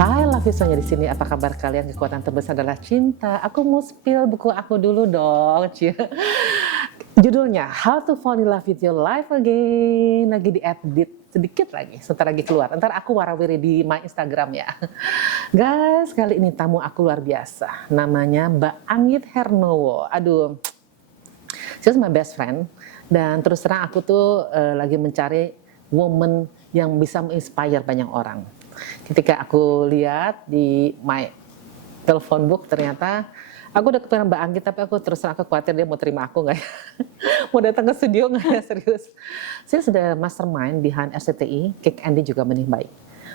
Hai Lavisanya di sini. Apa kabar kalian? Kekuatan terbesar adalah cinta. Aku mau spill buku aku dulu dong. Cie. Judulnya How to Fall in Love with Your Life Again. Lagi diedit sedikit lagi, sebentar lagi keluar. Ntar aku warawiri di my Instagram ya. Guys, kali ini tamu aku luar biasa. Namanya Mbak Anggit Hernowo. Aduh, she's my best friend. Dan terus terang aku tuh lagi mencari woman yang bisa menginspire banyak orang. Ketika aku lihat di my telepon book, ternyata aku udah kepengen Mbak Anggit, tapi aku terus terang aku khawatir dia mau terima aku nggak ya? Mau datang ke studio nggak ya, serius? Saya sudah mastermind behind SCTI, Kick Andy juga Benih Baik.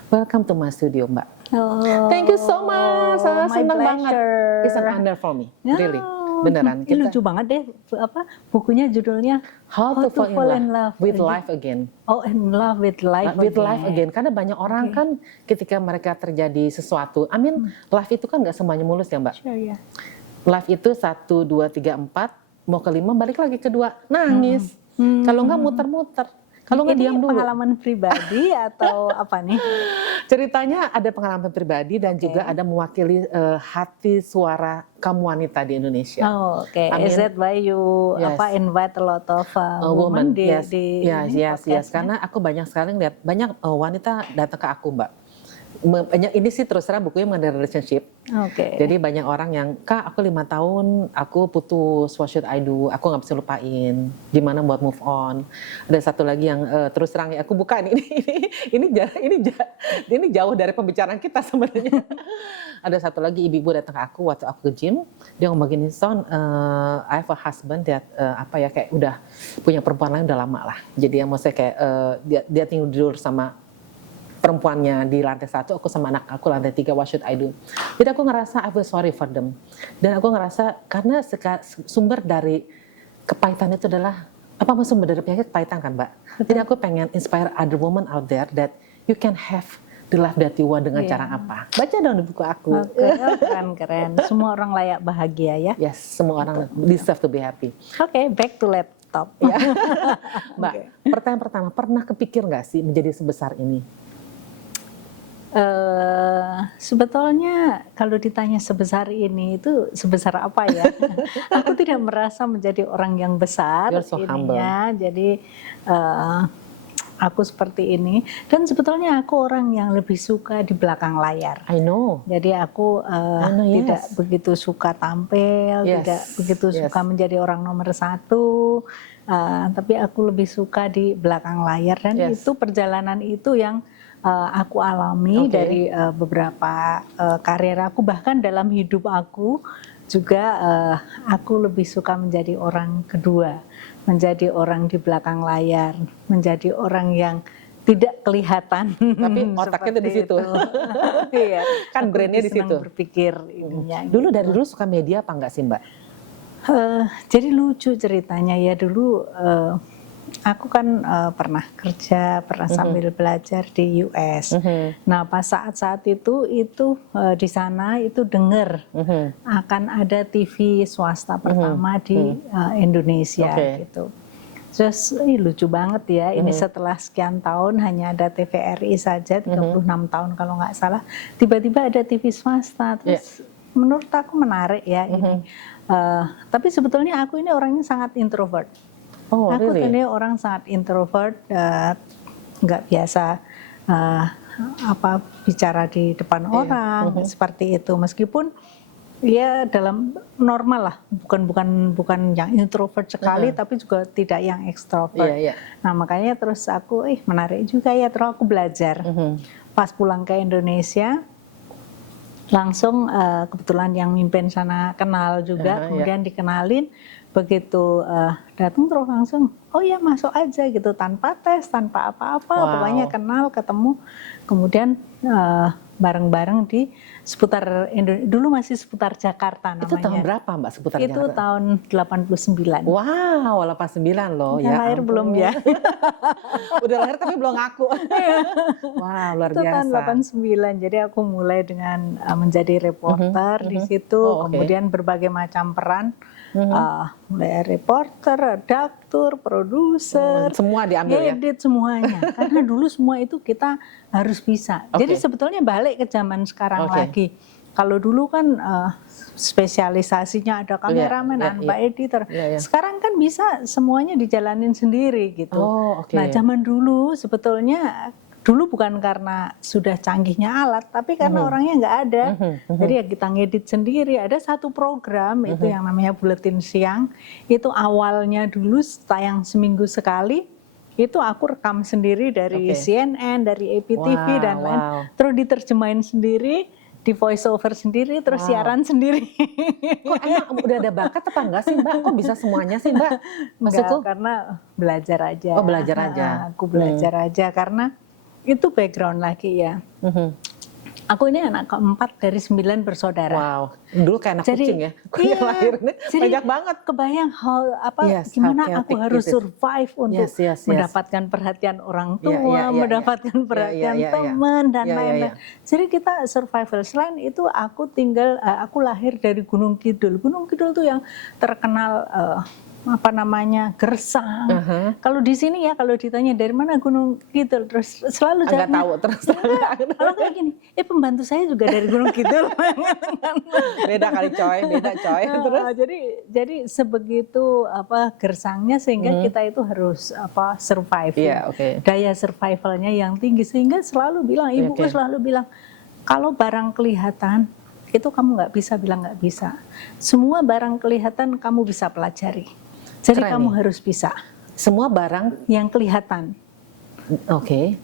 Welcome to my studio, Mbak. Oh, Thank you so much, saya my senang banget. pleasure. It's an honor for me, Ya, really. Beneran. Ini lucu banget deh, bukunya judulnya How to Fall in Love with Life Again. Oh, in love with life With again. life again, karena banyak orang kan ketika mereka terjadi sesuatu, life itu kan nggak semuanya mulus ya Mbak. Sure, ya. Life itu 1, 2, 3, 4, mau ke 5 balik lagi ke 2, nangis. Kalau nggak muter-muter, kalau nggak diam dulu. Ini pengalaman pribadi atau apa nih? Ceritanya ada pengalaman pribadi dan juga ada mewakili hati suara kaum wanita di Indonesia. Oh, oke. Is that why you invite a lot of women di yes. Karena aku banyak sekali lihat banyak wanita datang ke aku, Mbak. Ini sih terus terang bukunya mengenai relationship. Jadi banyak orang yang, Kak, aku 5 tahun, aku putus, what should I do? Aku nggak bisa lupain. Gimana buat move on? Ada satu lagi yang terus terang ya, aku buka ini jauh dari pembicaraan kita sebenarnya. Ada satu lagi ibu-ibu datang ke aku waktu aku ke gym, dia ngomong gini, Son, I have a husband that kayak udah punya perempuan lain udah lama lah. Jadi yang maksudnya kayak dia tidur sama perempuannya di lantai 1, aku sama anak aku lantai 3, what should I do? Jadi aku ngerasa I feel sorry for them. Dan aku ngerasa karena sumber dari kepahitan itu adalah, sumber dari penyakit kepahitan kan Mbak? Jadi aku pengen inspire other women out there that you can have the life that you want dengan cara apa. Baca dong di buku aku. Keren. Semua orang layak bahagia ya? Yes, semua orang deserve to be happy. Oke, back to laptop. Ya. Mbak, pertanyaan pertama, pernah kepikir nggak sih menjadi sebesar ini? Sebetulnya kalau ditanya sebesar ini itu sebesar apa ya? Aku tidak merasa menjadi orang yang besar ininya. Jadi aku seperti ini dan sebetulnya aku orang yang lebih suka di belakang layar. I know. Jadi aku tidak begitu suka tampil, tidak begitu suka menjadi orang nomor 1. Tapi aku lebih suka di belakang layar dan itu perjalanan itu yang aku alami dari beberapa karir aku, bahkan dalam hidup aku juga aku lebih suka menjadi orang kedua, menjadi orang di belakang layar, menjadi orang yang tidak kelihatan. Tapi otaknya di situ. Iya, kan brandnya di situ. Berpikir ininya. Dulu dari dulu suka media apa enggak sih Mbak? Jadi lucu ceritanya ya, dulu aku kan pernah kerja, pernah sambil belajar di US. Nah, pas saat itu di sana itu dengar akan ada TV swasta pertama di Indonesia gitu. Terus lucu banget ya, ini setelah sekian tahun hanya ada TVRI saja, 36 tahun kalau nggak salah, tiba-tiba ada TV swasta. Terus menurut aku menarik ya ini. Tapi sebetulnya aku ini orangnya sangat introvert. Aku ini orang sangat introvert, nggak biasa bicara di depan orang seperti itu. Meskipun ya dalam normal lah, bukan yang introvert sekali, tapi juga tidak yang extrovert. Nah makanya terus aku menarik juga ya, terus aku belajar. Pas pulang ke Indonesia, langsung kebetulan yang mimpin sana kenal juga, kemudian dikenalin. Begitu datang terus langsung, oh ya masuk aja gitu, tanpa tes, tanpa apa-apa, pokoknya kenal, ketemu, kemudian bareng-bareng di seputar Indonesia, dulu masih seputar Jakarta namanya. Itu tahun berapa Mbak seputar Jakarta? Itu tahun 89. Wow, 89 loh ya. Lahir belum ya? Udah lahir tapi belum ngaku. Wah, luar biasa. Itu tahun 89, jadi aku mulai dengan menjadi reporter di situ, kemudian berbagai macam peran. Mulai reporter, redaktur, direktur, produser, semua diambil ya? edit semuanya. Karena dulu semua itu kita harus bisa. Oke. Jadi sebetulnya balik ke zaman sekarang Oke. lagi. Kalau dulu kan spesialisasinya ada kameramen, Iya, ada editor. Iya. Sekarang kan bisa semuanya dijalanin sendiri gitu. Oh, oke. Nah, zaman dulu sebetulnya bukan karena sudah canggihnya alat, tapi karena orangnya nggak ada. Jadi ya kita ngedit sendiri. Ada satu program itu yang namanya Buletin Siang. Itu awalnya dulu tayang seminggu sekali. Itu aku rekam sendiri dari CNN, dari APTV dan lain. Terus diterjemahin sendiri, di voice over sendiri, terus siaran sendiri. Kok emang udah ada bakat apa enggak sih Mbak? Kok bisa semuanya sih Mbak? Maksudku? Enggak, karena belajar aja. Oh, belajar aja. Aku belajar aja karena itu background lagi ya. Aku ini anak keempat dari 9 bersaudara. Wow, dulu kayak anak kucing ya. Iya, lahirnya banyak banget. Kebayang gimana aku harus survive untuk mendapatkan perhatian orang tua, mendapatkan perhatian teman dan lain-lain. Jadi kita survival. Selain itu aku lahir dari Gunung Kidul. Gunung Kidul tuh yang terkenal gersang. Kalau di sini ya, kalau ditanya dari mana Gunung Kidul, terus selalu nggak tahu terus. Kalau kayak gini, pembantu saya juga dari Gunung Kidul. Beda kali coy, beda coy. Terus jadi sebegitu gersangnya sehingga kita itu harus survive. Daya survivalnya yang tinggi sehingga selalu bilang, ibuku selalu bilang, kalau barang kelihatan itu kamu nggak bisa bilang nggak bisa. Semua barang kelihatan kamu bisa pelajari. Jadi kamu harus bisa. Semua barang yang kelihatan.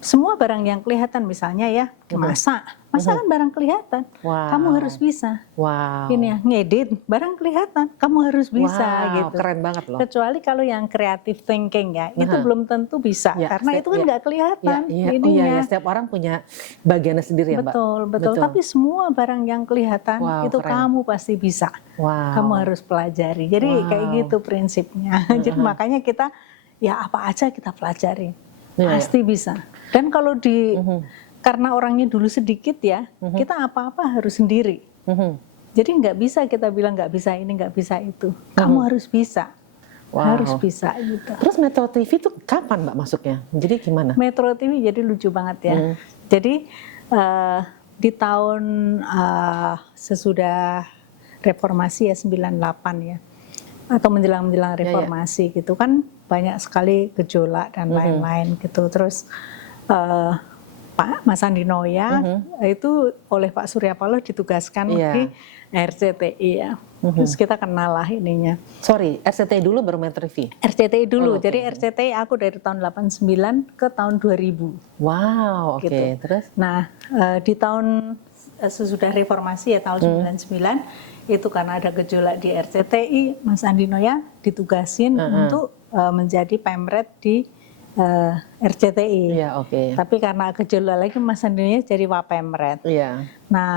Semua barang yang kelihatan, misalnya ya masak kan barang kelihatan. Kamu harus bisa. Ini ya ngedit barang kelihatan, kamu harus bisa gitu. Keren banget loh. Kecuali kalau yang creative thinking ya, itu belum tentu bisa karena itu kan nggak kelihatan. Setiap orang punya bagiannya sendiri ya Mbak. Betul. Tapi semua barang yang kelihatan itu kamu pasti bisa. Kamu harus pelajari. Jadi kayak gitu prinsipnya. Jadi makanya kita ya apa aja kita pelajari. Pasti bisa. Dan kalau karena orangnya dulu sedikit ya, kita apa-apa harus sendiri. Jadi nggak bisa kita bilang nggak bisa ini, nggak bisa itu. Kamu harus bisa. Harus bisa gitu. Terus Metro TV itu kapan Mbak masuknya? Jadi gimana? Metro TV jadi lucu banget ya. Jadi di tahun sesudah reformasi ya 98 ya. Atau menjelang reformasi gitu kan banyak sekali gejolak dan lain-lain gitu. Terus Pak Mas Andi Noya itu oleh Pak Surya Paloh ditugaskan di RCTI ya. Terus kita kenal lah ininya. Sorry, RCTI dulu baru Metro TV? RCTI dulu, jadi RCTI aku dari tahun 89 ke tahun 2000. Wow, oke. Gitu. Terus? Nah, di tahun sesudah reformasi ya tahun 99, itu karena ada gejolak di RCTI, Mas Andi Noya ditugasin untuk menjadi pemret di RCTI. Tapi karena gejolak lagi Mas Andi Noya jadi wapemret. Nah,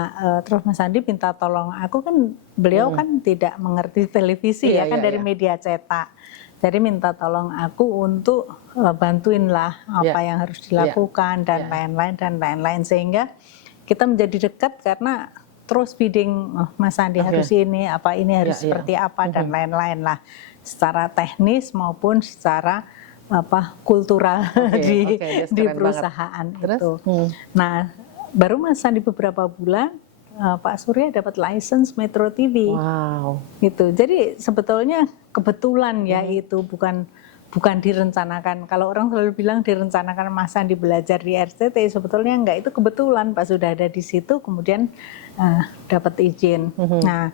terus Mas Andi minta tolong aku, kan beliau kan tidak mengerti televisi dari media cetak. Jadi minta tolong aku untuk bantuin lah apa yang harus dilakukan dan lain-lain sehingga kita menjadi dekat karena terus feeding Mas Andi harus ini harus seperti apa dan lain-lain lah secara teknis maupun secara kultural di perusahaan itu. Nah, baru Mas Andi beberapa bulan Pak Surya dapat license Metro TV. Gitu. Jadi sebetulnya kebetulan ya itu bukan direncanakan. Kalau orang selalu bilang direncanakan Mas Andi belajar di RCTI, sebetulnya enggak, itu kebetulan Pak sudah ada di situ kemudian dapat izin. Nah,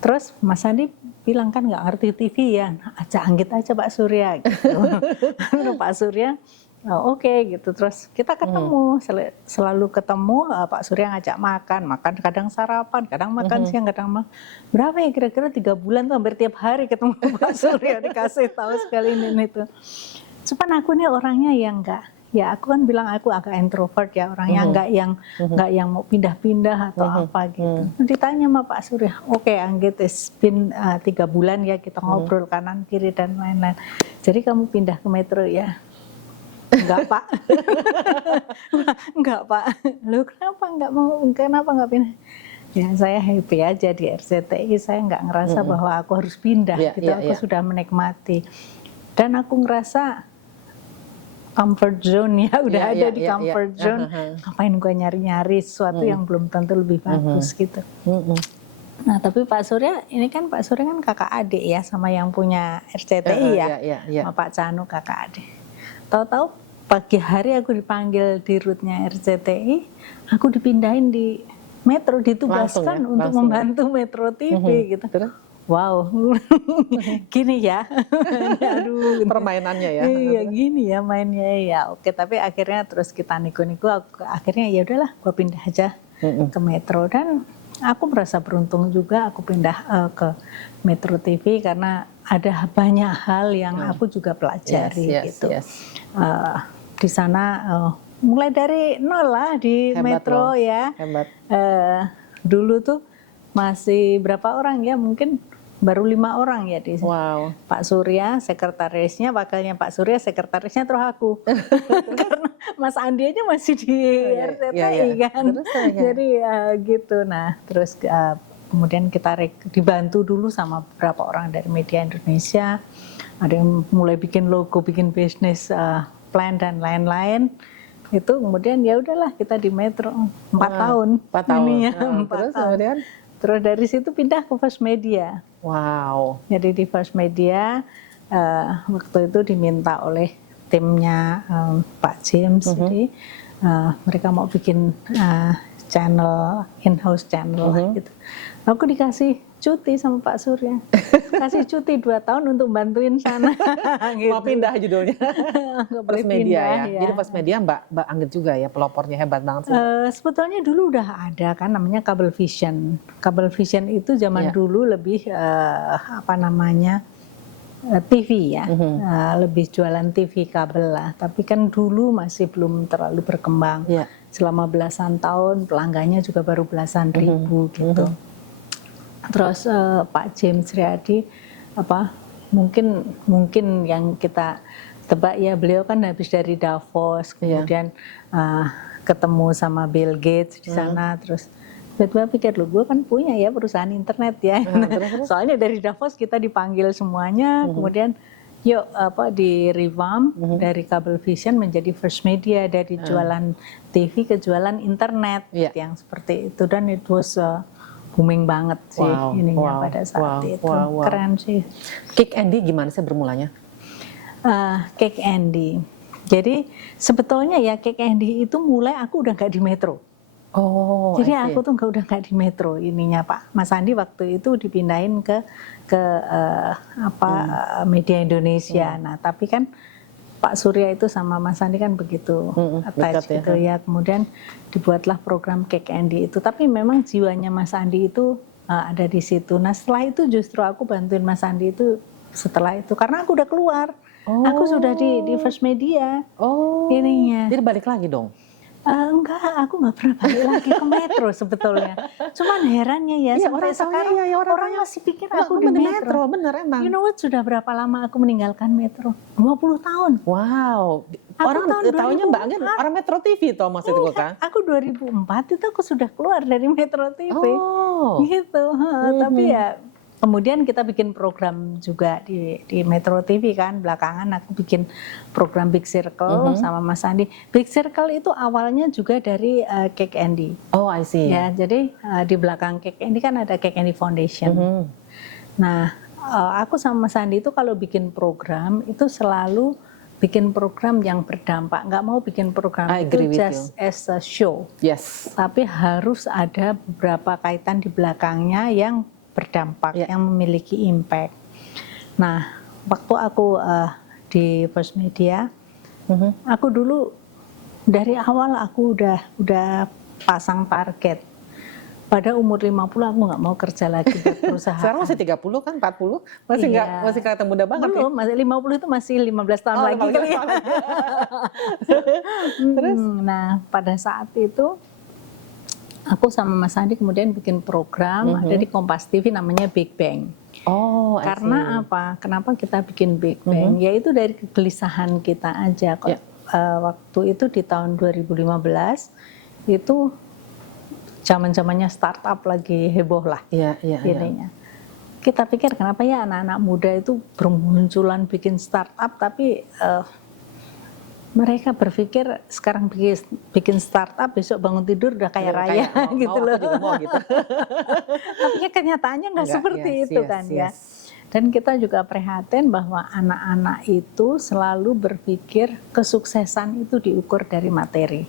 terus Mas Andi bilang kan nggak ngerti TV ya, anggit aja Pak Surya gitu. Pak Surya oke gitu, terus kita ketemu, selalu ketemu, Pak Surya ngajak makan kadang sarapan, kadang makan siang, kadang berapa ya kira-kira 3 bulan tuh hampir tiap hari ketemu Pak Surya, dikasih tahu sekali ini itu. Cuman aku nih orangnya yang enggak, ya aku kan bilang aku agak introvert ya, orangnya enggak yang mau pindah-pindah atau apa gitu. Ditanya sama Pak Surya, oke Anggit, spin 3 bulan ya kita ngobrol kanan kiri dan lain-lain. Jadi kamu pindah ke Metro ya? Enggak Pak. Enggak Pak. Lu kenapa enggak pindah? Ya saya happy aja di RCTI, saya enggak ngerasa bahwa aku harus pindah gitu, aku sudah menikmati. Dan aku ngerasa comfort zone ya, udah ada di comfort zone. Ngapain gue nyari-nyari sesuatu yang belum tentu lebih bagus gitu. Nah tapi Pak Surya, ini kan Pak Surya kan kakak adik ya sama yang punya RCTI ya, sama Pak Canu kakak adik. Tahu-tahu pagi hari aku dipanggil di rootnya RCTI, aku dipindahin di Metro, ditugaskan untuk membantu Metro TV gitu. Wow, gini ya. Aduh, permainannya ya. Iya, gini ya mainnya ya. Oke, tapi akhirnya terus kita nego-nego. Akhirnya ya udahlah, gue pindah aja ke Metro. Dan aku merasa beruntung juga aku pindah ke Metro TV karena ada banyak hal yang aku juga pelajari gitu. Di sana mulai dari nol lah di Metro ya. Hebat. Dulu tuh masih berapa orang ya, mungkin baru 5 orang ya di Pak Surya sekretarisnya, wakilnya Pak Surya sekretarisnya, terus aku. Karena Mas Andi aja masih di RCTI kan. Jadi gitu. Nah terus kemudian kita dibantu dulu sama beberapa orang dari media Indonesia, ada yang mulai bikin logo, bikin bisnis plan dan lain-lain. Itu kemudian ya udahlah kita di Metro 4 tahun. 4 tahun. Ya, 4 tahun. Terus dari situ pindah ke First Media. Wow. Jadi di First Media waktu itu diminta oleh timnya Pak James, jadi mereka mau bikin channel, in-house channel gitu. Aku dikasih cuti sama Pak Surya, kasih cuti 2 tahun untuk bantuin sana. Gitu. Mau pindah judulnya. First Media ya. Jadi First Media Mbak Anggit juga ya, pelopornya hebat banget sih. Sebetulnya dulu udah ada kan namanya Kabel Vision. Kabel Vision itu zaman dulu lebih TV ya, lebih jualan TV kabel lah. Tapi kan dulu masih belum terlalu berkembang. Selama belasan tahun pelanggannya juga baru belasan ribu gitu. Terus Pak James Riyadi mungkin yang kita tebak ya, beliau kan habis dari Davos, kemudian ketemu sama Bill Gates di sana, terus tiba-tiba pikir, loh gue kan punya ya perusahaan internet ya. Soalnya dari Davos kita dipanggil semuanya, kemudian yuk di revamp dari Kabel Vision menjadi First Media, dari jualan TV ke jualan internet yang seperti itu, dan it was booming banget sih ininya pada saat itu. Keren sih. Kick Andy gimana sih bermulanya? Kick Andy. Jadi sebetulnya ya Kick Andy itu mulai aku udah nggak di Metro. Jadi aku tuh udah nggak di Metro ininya Pak. Mas Andi waktu itu dipindahin ke media Indonesia. Nah tapi kan Pak Surya itu sama Mas Andi kan begitu attach gitu ya. Kemudian dibuatlah program Kick Andy itu. Tapi memang jiwanya Mas Andi itu ada di situ. Nah setelah itu justru aku bantuin Mas Andi itu setelah itu. Karena aku udah keluar. Aku sudah di First Media. Ininya. Jadi balik lagi dong? Enggak, aku nggak pernah balik lagi ke Metro sebetulnya. Cuman herannya ya, sampai sekarang orang masih pikir aku di Metro. Bener emang. You know what, sudah berapa lama aku meninggalkan Metro? 20 tahun. Wow. Orang tahunya Mbak Anggit orang Metro TV toh maksud gue kan? Aku 2004 itu aku sudah keluar dari Metro TV. Gitu. Tapi ya kemudian kita bikin program juga di Metro TV kan. Belakangan aku bikin program Big Circle sama Mas Andi. Big Circle itu awalnya juga dari Kick Andy. I see. Ya, jadi di belakang Kick Andy kan ada Kick Andy Foundation. Nah, aku sama Mas Andi itu kalau bikin program itu selalu bikin program yang berdampak. Nggak mau bikin program itu just as a show. Yes. Tapi harus ada beberapa kaitan di belakangnya yang berdampak, yang memiliki impact. Nah, waktu aku di First Media, aku dulu dari awal aku udah pasang target. Pada umur 50 aku nggak mau kerja lagi buat perusahaan. Sekarang masih 30 kan, 40? Masih kelihatan muda banget. Belum, masih 50 itu masih 15 tahun lagi kali ya. Terus? Nah, pada saat itu aku sama Mas Andi kemudian bikin program ada di Kompas TV namanya Big Bang. Karena apa? Kenapa kita bikin Big Bang? Yaitu dari kegelisahan kita aja. Waktu itu di tahun 2015 itu zaman-zamannya startup lagi heboh lah. Ininya. kita pikir kenapa ya anak-anak muda itu bermunculan bikin startup, tapi mereka berpikir sekarang bikin startup, besok bangun tidur udah kaya raya gitu loh. Aku juga mau gitu. Tapi ya kenyataannya nggak seperti itu kan ya. Dan kita juga prihatin bahwa anak-anak itu selalu berpikir kesuksesan itu diukur dari materi.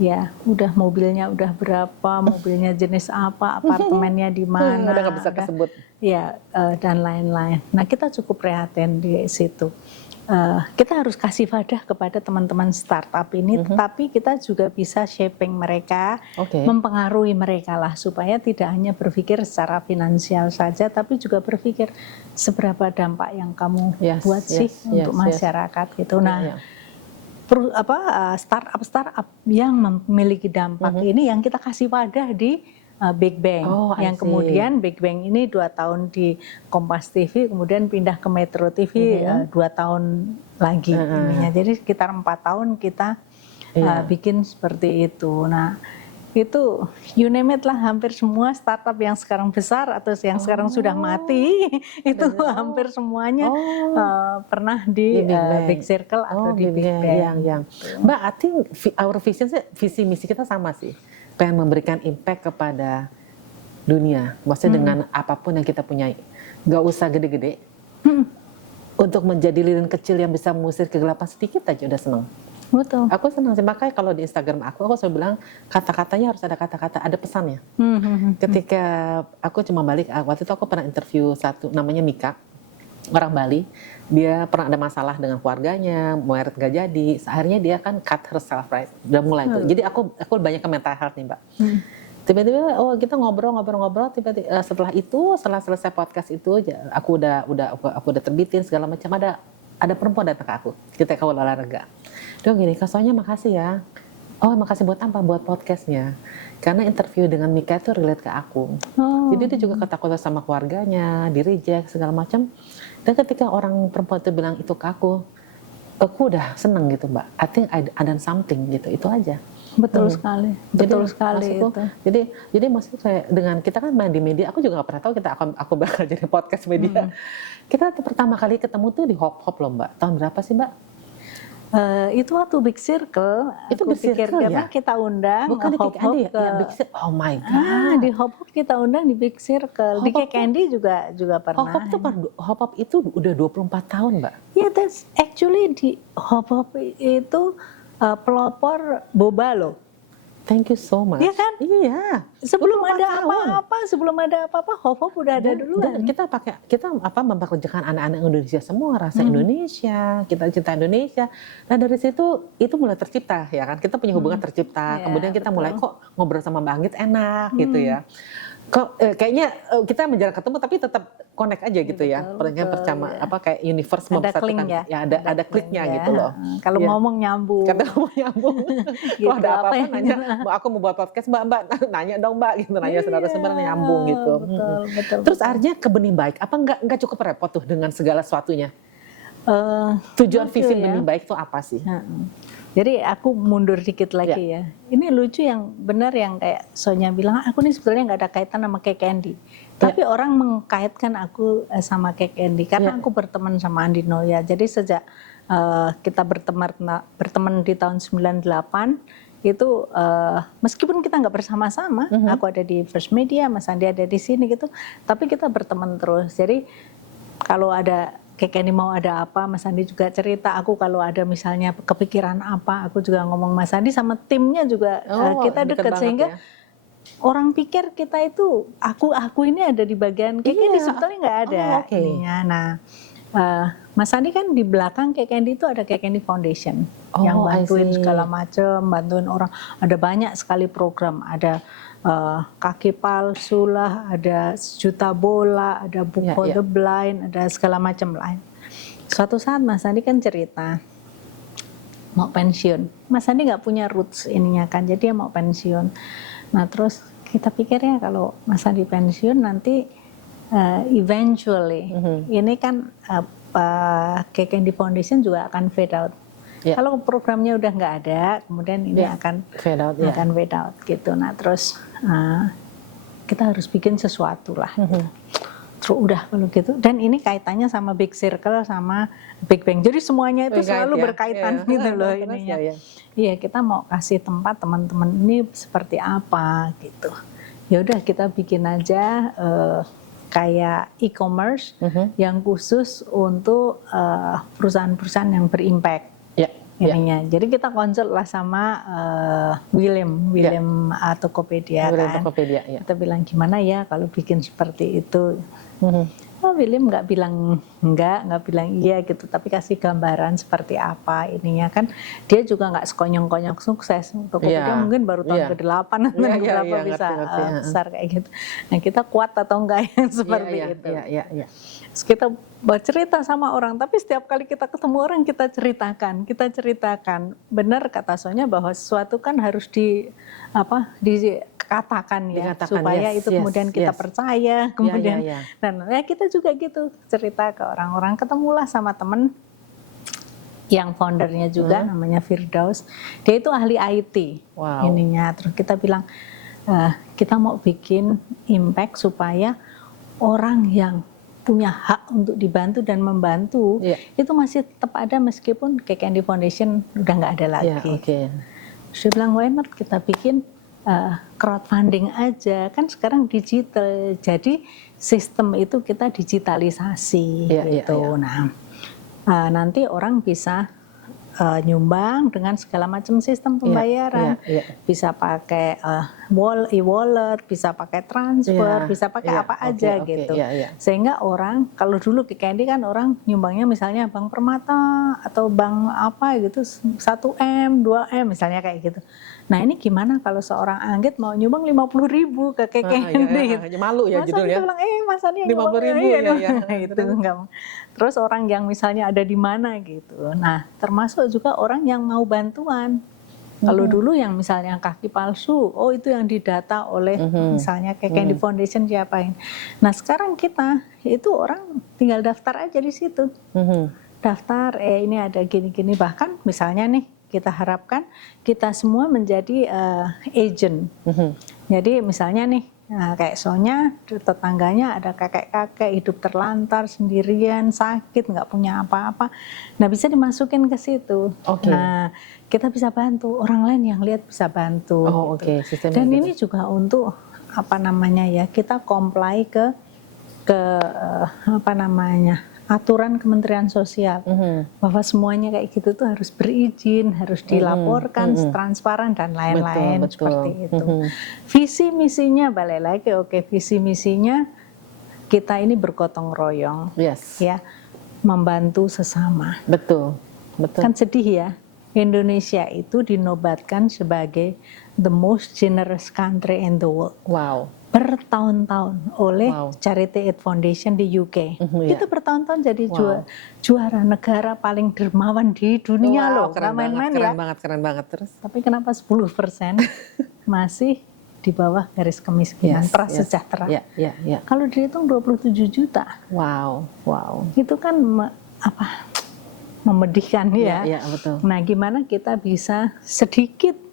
Ya, udah mobilnya udah berapa, mobilnya jenis apa, apartemennya di mana, udah nggak bisa kesebut. Ya, dan lain-lain. Nah, kita cukup prihatin di situ. Kita harus kasih wadah kepada teman-teman startup ini, tetapi kita juga bisa shaping mereka, mempengaruhi mereka lah, supaya tidak hanya berpikir secara finansial saja, tapi juga berpikir seberapa dampak yang kamu buat sih untuk masyarakat gitu. Nah, startup yang memiliki dampak ini yang kita kasih wadah di Big Bang, yang kemudian Big Bang ini 2 tahun di Kompas TV, kemudian pindah ke Metro TV 2 tahun lagi ininya. Jadi sekitar 4 tahun kita bikin seperti itu. Nah, itu you name it lah, hampir semua startup yang sekarang besar atau yang sekarang sudah mati itu hampir semuanya pernah di Big Circle atau di Big Bang. Mbak, I think our vision, visi misi kita sama sih. Pengen memberikan impact kepada dunia, maksudnya dengan apapun yang kita punyai, nggak usah gede-gede, untuk menjadi lilin kecil yang bisa mengusir kegelapan sedikit aja udah seneng. Betul. Aku senang sih, makanya kalau di Instagram aku selalu bilang kata-katanya harus ada kata-kata, ada pesannya. Ketika aku cuma balik, waktu itu aku pernah interview satu namanya Mika, orang Bali. Dia pernah ada masalah dengan keluarganya, married gak jadi, akhirnya dia kan cut herself, right? Udah mulai tuh. Jadi aku banyak ke mental health nih, Mbak. Tiba-tiba kita ngobrol, tiba-tiba setelah selesai podcast itu, aku udah terbitin segala macam, ada perempuan datang ke aku ketika aku olahraga. Dia gini, Kak Sonya makasih ya. Oh, makasih buat apa? Buat podcastnya. Karena interview dengan Mika itu relate ke aku. Jadi dia juga ketakutan sama keluarganya, di reject segala macam. Dan ketika orang perempuan itu bilang itu ke aku udah seneng gitu, Mbak. I think I done something gitu, itu aja. Betul sekali, betul sekali itu. Jadi maksudnya kayak dengan kita kan main di media, aku juga nggak pernah tahu aku bakal jadi podcast media. Kita pertama kali ketemu tuh di Hop Hop loh, Mbak. Tahun berapa sih, Mbak? Itu waktu Big Circle, itu aku Big pikir Circle ya? Kita undang bukan di Hop Kick Hop Andy ke ya? Big Circle. Oh my god. Di Hop Hop kita undang di Big Circle. Di Kick Andy juga pernah. Hop Hop itu udah 24 tahun, Mbak. Ya, that's actually di Hop Hop itu pelopor boba loh. Thank you so much. Iya kan? Iya. Sebelum ada apa-apa, Hop Hop udah ada duluan. Dan kita mempekerjakan anak-anak Indonesia semua, rasa Indonesia, kita cinta Indonesia. Nah dari situ itu mulai tercipta ya kan. Kita punya hubungan tercipta. Kemudian kita mulai kok ngobrol sama Mbak Anggit enak gitu ya. Kok kayaknya kita menjarang ketemu tapi tetap connect aja gitu ya. Percama kayak universe mempersatukan. Ada kliknya gitu loh. Kalau ngomong nyambung. Kalau ada apa-apa nanya, Mbak aku mau buat podcast, Mbak nanya dong Mbak gitu, nanya saudara-saudara nyambung gitu. Betul. Terus akhirnya ke Benih Baik, apa enggak cukup repot tuh dengan segala sesuatunya? Tujuan visi Benih Baik itu apa sih? Jadi aku mundur dikit lagi ya. Ini lucu yang benar yang kayak Sonya bilang, aku ini sebetulnya nggak ada kaitan sama Kick Andy. Tapi orang mengkaitkan aku sama Kick Andy karena aku berteman sama Andi Noya. Jadi sejak kita berteman di tahun 98 itu meskipun kita nggak bersama-sama, aku ada di First Media, Mas Andi ada di sini gitu, tapi kita berteman terus. Jadi kalau ada Kick Andy mau ada apa, Mas Andi juga cerita. Aku kalau ada misalnya kepikiran apa, aku juga ngomong Mas Andi sama timnya juga kita dekat sehingga orang pikir kita itu aku ini ada di bagian Kick Andy, sebetulnya nggak ada ininya. Nah, Mas Andi kan di belakang Kick Andy itu ada Kick Andy Foundation yang bantuin segala macam, bantuin orang. Ada banyak sekali program, ada kaki palsu lah, ada sejuta bola, ada book for the blind, ada segala macam lain. Suatu saat Mas Andi kan cerita mau pensiun. Mas Andi nggak punya roots ininya kan, jadi dia mau pensiun. Nah terus kita pikirnya kalau Mas Andi pensiun nanti eventually ini kan Kick Andy Foundation juga akan fade out. Kalau programnya udah nggak ada, kemudian ini akan fade out gitu. Nah terus kita harus bikin sesuatu lah. udah kalau gitu. Dan ini kaitannya sama Big Circle sama Big Bang. Jadi semuanya itu selalu berkaitan gitu loh ininya. Iya, kita mau kasih tempat teman-teman ini seperti apa gitu. Ya udah kita bikin aja kayak e-commerce yang khusus untuk perusahaan-perusahaan yang berimpact. Ininya. Jadi kita konsul lah sama William Tokopedia kan. Kita bilang gimana ya kalau bikin seperti itu. William nggak bilang nggak bilang iya gitu, tapi kasih gambaran seperti apa ininya kan. Dia juga nggak sekonyong-konyong sukses. Tokopedia mungkin baru tahun ke-8 atau berapa bisa besar kayak gitu. Nah kita kuat atau enggak yang seperti itu. Terus kita bercerita sama orang, tapi setiap kali kita ketemu orang kita ceritakan. Benar kata Sonya bahwa sesuatu kan harus dikatakan ya, supaya itu kemudian kita percaya, kemudian dan ya kita juga gitu cerita ke orang-orang. Ketemulah sama temen yang foundernya juga namanya Firdaus, dia itu ahli IT ininya. Terus kita bilang kita mau bikin impact supaya orang yang punya hak untuk dibantu dan membantu itu masih tetap ada meskipun KKND Foundation udah nggak ada lagi. Terus dia bilang why not kita bikin crowdfunding aja, kan sekarang digital, jadi sistem itu kita digitalisasi gitu. Nah nanti orang bisa nyumbang dengan segala macam sistem pembayaran, bisa pakai e-wallet, bisa pakai transfer, bisa pakai apa aja gitu. Sehingga orang kalau dulu KKND kan orang nyumbangnya misalnya Bank Permata atau bank apa gitu 1M, 2M misalnya kayak gitu. Nah ini gimana kalau seorang Anggit mau nyumbang 50.000 ke KKND? Malu ya judulnya. Bilang, Mas Ani 50.000 itu enggak. Terus orang yang misalnya ada di mana gitu. Nah termasuk juga orang yang mau bantuan. Kalau dulu yang misalnya kaki palsu, itu yang didata oleh misalnya KKND Foundation diapain. Nah sekarang kita itu orang tinggal daftar aja di situ. Daftar, ini ada gini-gini, bahkan misalnya nih kita harapkan kita semua menjadi agent. Jadi misalnya nih kayak Sonya, tetangganya ada kakek-kakek hidup terlantar sendirian, sakit, nggak punya apa-apa. Nah bisa dimasukin ke situ. Nah kita bisa bantu, orang lain yang lihat bisa bantu. Gitu. Dan ini juga untuk kita comply ke aturan Kementerian Sosial, bahwa semuanya kayak gitu tuh harus berizin, harus dilaporkan, transparan dan lain-lain seperti itu. Visi misinya balik lagi, visi misinya kita ini bergotong royong, ya, membantu sesama. Betul. Kan sedih ya, Indonesia itu dinobatkan sebagai the most generous country in the world. Bertahun-tahun oleh Charity Aid Foundation di UK. Itu bertahun-tahun jadi juara negara paling dermawan di dunia loh. Nggak main-main ya. Keren banget terus. Tapi kenapa 10% masih di bawah garis kemiskinan prasejahtera? Kalau dihitung 27 juta. Itu kan memedihkan ya. Betul. Nah, gimana kita bisa sedikit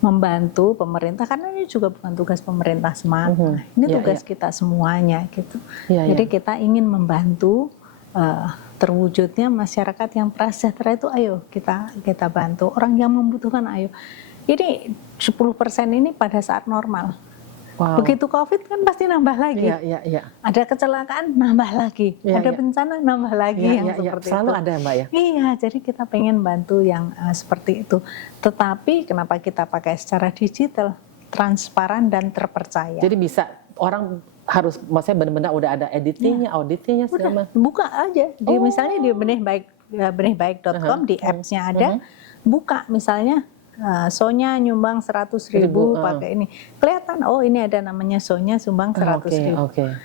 membantu pemerintah, karena ini juga bukan tugas pemerintah semata, ini tugas kita semuanya gitu. Jadi kita ingin membantu terwujudnya masyarakat yang prasejahtera itu, ayo kita bantu orang yang membutuhkan, ayo. Ini 10% ini pada saat normal. Begitu COVID kan pasti nambah lagi. Ada kecelakaan nambah lagi, ada bencana nambah lagi yang seperti selalu itu. ada Mbak ya. Iya, jadi kita pengen bantu yang seperti itu. Tetapi kenapa kita pakai secara digital, transparan dan terpercaya. Jadi bisa orang harus, maksudnya benar-benar udah ada editingnya, auditnya segala macam. Buka aja, misalnya di benihbaik.com di apps-nya ada, buka misalnya. Sonya nyumbang 100.000 pakai ini, kelihatan ini ada namanya Sonya sumbang 100.000.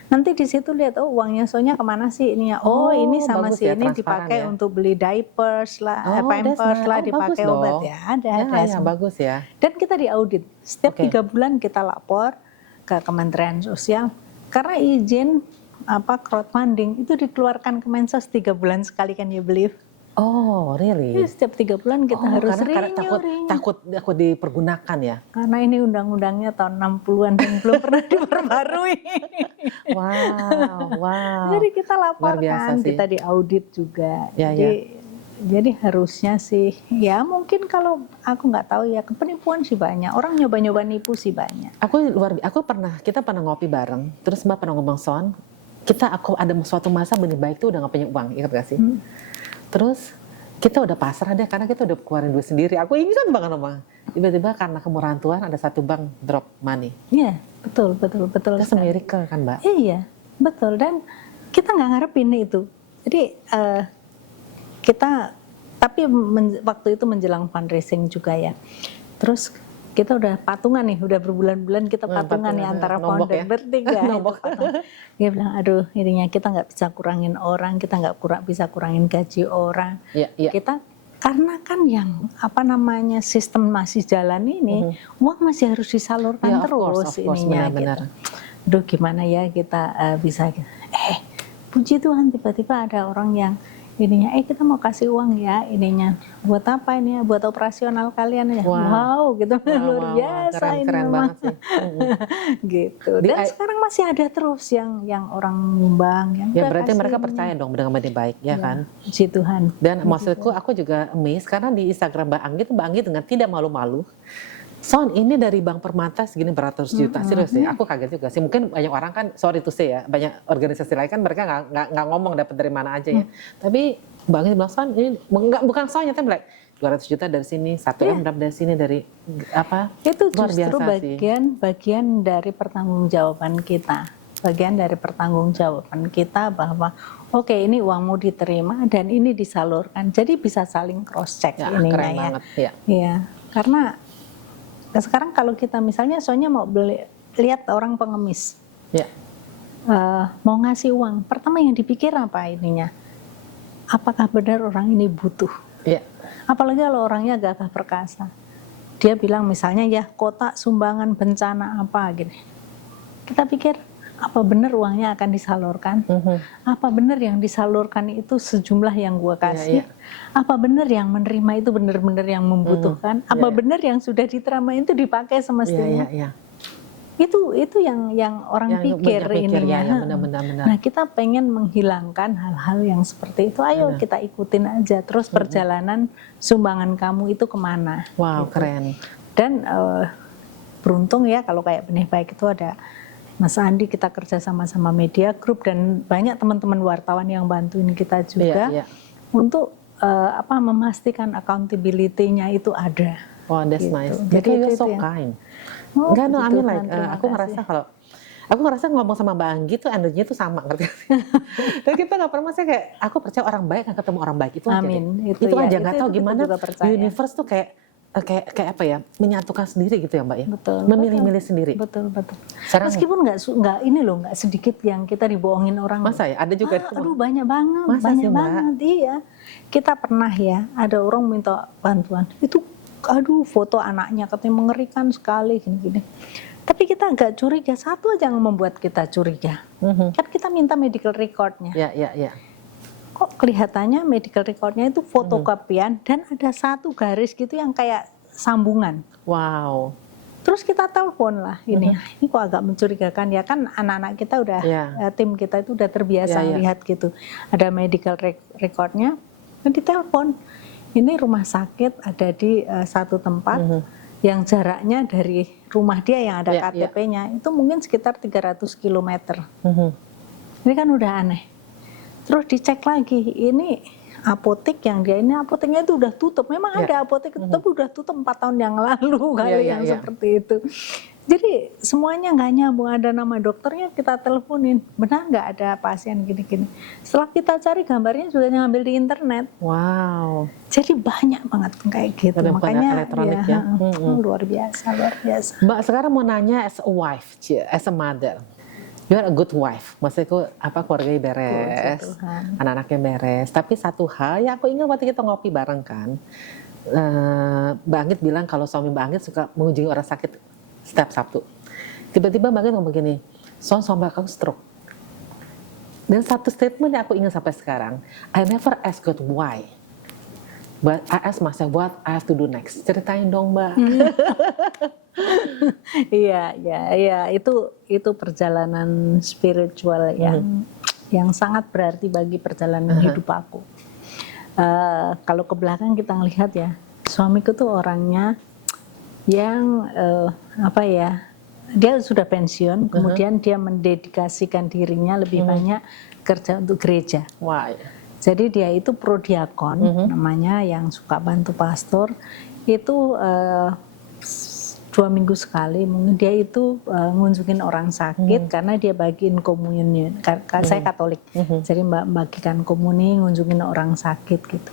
Nanti di situ lihat uangnya Sonya kemana sih ini ya, ini sama si ini dipakai untuk beli diapers lah, pampers lah, dipakai obat ya, ada bagus ya. Dan kita diaudit setiap 3 bulan, kita lapor ke Kementerian Sosial karena izin crowdfunding itu dikeluarkan Kemensos 3 bulan sekali, kan you believe? Oh, Jadi really? setiap 3 bulan kita Oh, harus karena renew. takut dipergunakan ya? Karena ini undang-undangnya tahun 60-an dan belum pernah diperbarui. Wow, wow. Jadi kita Luar biasa laporkan, sih. kita diaudit juga. Ya, ya. Jadi harusnya sih, ya mungkin kalau aku nggak tahu ya, penipuan sih banyak. Orang nyoba-nyoba nipu sih banyak. Kita pernah ngopi bareng, terus Mbak pernah ngomong Son, aku ada suatu masa benih baik tuh udah gak punya uang, ingat gak sih? Terus kita udah pasrah deh karena kita udah keluarin duit sendiri. Aku ingat banget sama. Tiba-tiba karena kemurahan Tuhan ada satu bank drop money. Iya, betul. Itu miracle kan Mbak? Iya, betul. Dan kita nggak ngarepin itu. Jadi waktu itu menjelang fundraising juga ya. Terus kita udah patungan nih, udah berbulan-bulan kita patungan nih antara founder bertiga. Dia bilang, aduh ininya kita nggak bisa kurangin orang, kita nggak bisa kurangin gaji orang. Kita karena kan yang sistem masih jalan ini, uang masih harus disalurkan terus ininya. Benar. Aduh gimana ya kita bisa, puji Tuhan tiba-tiba ada orang yang ininya, kita mau kasih uang ya ininya, buat apa ini ya, buat operasional kalian aja. Wow gitu, luar biasa ini keren memang. banget sih. Gitu. Dan sekarang masih ada terus yang orang nyumbang. Ya berarti mereka percaya dong dengan benih baik, ya kan? Puji Tuhan. Dan maksudku aku juga amazed karena di Instagram Mbak Anggi dengan tidak malu-malu, Son ini dari Bank Permata segini beratus juta, serius ya, aku kaget juga sih. Mungkin banyak orang kan, sorry to say ya, banyak organisasi lain kan mereka nggak ngomong dapat dari mana aja ya. Tapi Mbak Anggi bilang Son ini bukan Son nyata like 200 juta dari sini, 1M dari sini, dari apa? Itu luar justru biasa bagian dari pertanggungjawaban kita. Bagian dari pertanggungjawaban kita bahwa oke, ini uangmu diterima dan ini disalurkan. Jadi bisa saling cross check ininya keren banget, ya. Iya, karena sekarang kalau kita misalnya soalnya mau lihat orang pengemis, mau ngasih uang, pertama yang dipikir apa ininya? Apakah benar orang ini butuh? Apalagi kalau orangnya gagah perkasa, dia bilang misalnya ya kotak sumbangan bencana apa gini, kita pikir apa benar uangnya akan disalurkan? Apa benar yang disalurkan itu sejumlah yang gua kasih? Apa benar yang menerima itu benar-benar yang membutuhkan? Apa benar yang sudah diterima itu dipakai semestinya? Itu yang orang pikir ininya. Benar. Nah kita pengen menghilangkan hal-hal yang seperti itu. Ayo kita ikutin aja. Terus perjalanan sumbangan kamu itu kemana? Wow, gitu. keren. Dan beruntung ya kalau kayak benih baik itu ada Mas Andi, kita kerja sama-sama media group dan banyak teman-teman wartawan yang bantuin kita juga untuk memastikan accountability-nya itu ada. Wow, that's gitu. nice. Jadi you're itu so yang, kind. Enggak, no, I mean like, aku ngerasa ngomong sama Mbak Anggi tuh energinya tuh sama, ngerti? Dan kita nggak pernah kayak aku percaya orang baik akan ketemu orang baik itu aja. Itu aja nggak tahu gimana universe tuh kayak apa ya, menyatukan sendiri gitu ya Mbak ya. Betul. Memilih-milih sendiri. Betul. Meskipun nggak ini loh, nggak sedikit yang kita dibohongin orang. Masa ya? Ada juga. Aduh banyak banget. Masa banyak sih, banget. Iya. Kita pernah ya, ada orang minta bantuan. Itu aduh foto anaknya katanya mengerikan sekali gini-gini. Tapi kita agak curiga, satu aja yang membuat kita curiga. Kan kita minta medical recordnya. Iya. Kok kelihatannya medical recordnya itu fotokopian dan ada satu garis gitu yang kayak sambungan. Wow. Terus kita telepon lah ini kok agak mencurigakan ya, kan anak-anak kita udah tim kita itu udah terbiasa lihat gitu. Ada medical recordnya, ditelepon. Ini rumah sakit ada di satu tempat yang jaraknya dari rumah dia yang ada KTP-nya itu mungkin sekitar 300 km. Ini kan udah aneh. Terus dicek lagi, ini apotek yang dia ini apoteknya itu udah tutup. Memang ada apotek itu tapi udah tutup 4 tahun yang lalu kali yang seperti itu. Jadi semuanya nggak nyambung, ada nama dokternya kita teleponin, benar nggak ada pasien gini-gini. Setelah kita cari gambarnya sudah ngambil di internet. Wow. Jadi banyak banget kayak gitu. Makanya ya. Luar biasa. Mbak sekarang mau nanya as a wife, as a mother. You are a good wife, maksudku keluarganya beres, anak-anaknya beres. Tapi satu hal yang aku ingat waktu kita ngopi bareng kan, Mbak Anggit bilang kalau suami Mbak Anggit suka mengunjungi orang sakit setiap Sabtu. Tiba-tiba Mbak Anggit ngomong begini, suami aku stroke. Dan satu statement yang aku ingat sampai sekarang, I never ask God why. But I ask myself, what I have to do next? Ceritain dong, Mbak. Iya, itu perjalanan spiritual yang sangat berarti bagi perjalanan hidup aku. Kalau ke belakang kita ngelihat ya, suamiku tuh orangnya yang dia sudah pensiun, kemudian dia mendedikasikan dirinya lebih banyak kerja untuk gereja. Wah. Jadi dia itu prodiakon namanya, yang suka bantu pastor. Itu 2 minggu sekali mungkin dia itu ngunjungin orang sakit karena dia bagiin komunion. Saya Katolik, jadi bagikan komuni, ngunjungin orang sakit gitu.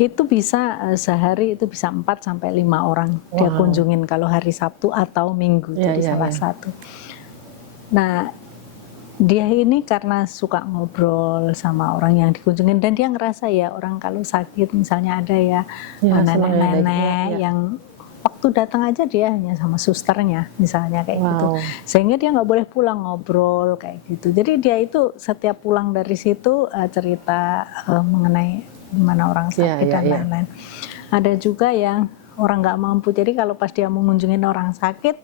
Itu bisa sehari itu bisa 4 sampai 5 orang dia kunjungin kalau hari Sabtu atau Minggu, jadi salah satu. Nah, dia ini karena suka ngobrol sama orang yang dikunjungin, dan dia ngerasa ya orang kalau sakit misalnya ada nenek-nenek yang waktu datang aja dia hanya sama susternya misalnya kayak gitu, sehingga dia nggak boleh pulang ngobrol kayak gitu. Jadi dia itu setiap pulang dari situ cerita mengenai gimana orang sakit dan lain-lain. Ada juga yang orang nggak mampu, jadi kalau pas dia mau ngunjungin orang sakit,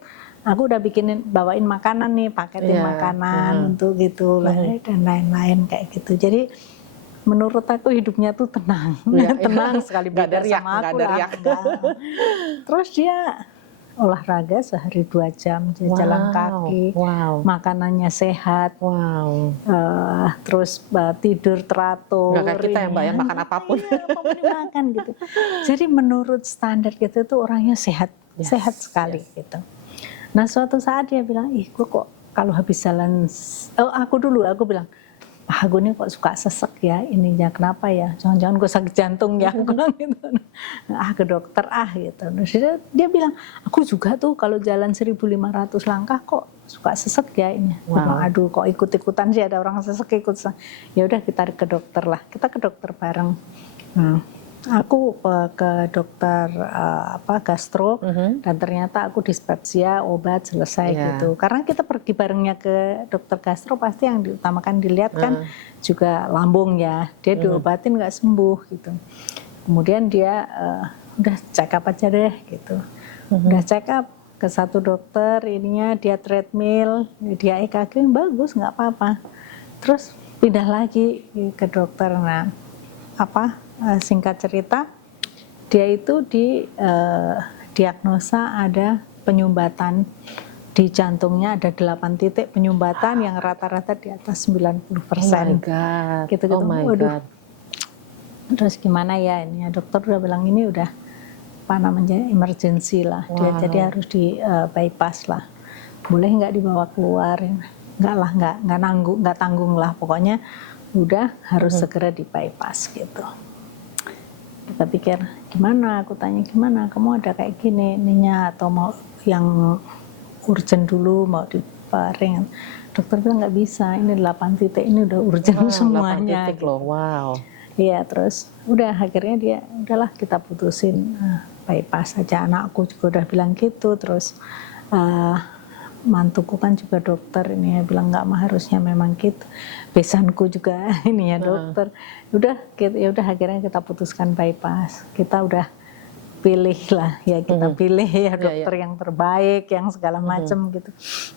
aku udah bawain makanan nih, paketin makanan untuk gitu dan lain-lain kayak gitu. Jadi menurut aku hidupnya tuh tenang, tenang sekali, beda sama aku lah. Terus dia olahraga sehari 2 jam, dia jalan kaki, makanannya sehat, terus tidur teratur. Nggak kayak kita ya Mbak, yang makan apapun. Iya, apapun dimakan gitu. Jadi menurut standar kita tuh orangnya sehat, sehat sekali gitu. Nah suatu saat dia bilang, gue kok kalau habis jalan, aku bilang, aku ini kok suka sesek ya ininya, kenapa ya, jangan-jangan gue sakit jantung ya, aku bilang gitu. Ke dokter gitu. Terus dia bilang, aku juga tuh kalau jalan 1.500 langkah kok suka sesek ya ini. Aduh kok ikut-ikutan sih, ada orang sesek ikut. Ya udah kita ke dokter lah, kita ke dokter bareng. Aku ke dokter gastro, dan ternyata aku dispepsia, obat selesai gitu. Karena kita pergi barengnya ke dokter gastro, pasti yang diutamakan dilihat kan juga lambung ya. Dia diobatin nggak sembuh gitu. Kemudian dia udah check up aja deh gitu. Udah check up ke satu dokter, ininya dia treadmill, dia EKG bagus nggak apa-apa. Terus pindah lagi ke dokter. Nah singkat cerita, dia itu diagnosa ada penyumbatan di jantungnya, ada 8 titik penyumbatan yang rata-rata di atas 90%. Oh my God. Gitu-gitu. Oh my God. Terus gimana ya ini? Dokter udah bilang ini udah emergency lah. Dia jadi harus di bypass lah. Boleh nggak dibawa keluar? Nggak lah, nggak tanggung lah. Pokoknya udah harus segera di bypass gitu. Kita pikir gimana, aku tanya gimana, kamu ada kayak gini ininya atau mau yang urgent dulu, mau diparing. Dokter bilang nggak bisa, ini 8 titik ini udah urgent semuanya. 8 titik loh, Iya, terus udah akhirnya udahlah kita putusin bypass aja. Anakku juga udah bilang gitu, terus mantuku kan juga dokter, ini ya bilang nggak mah harusnya memang gitu. Besanku juga ini ya dokter. Udah akhirnya kita putuskan bypass. Kita udah pilih lah ya, kita pilih ya dokter yang terbaik, yang segala macam gitu.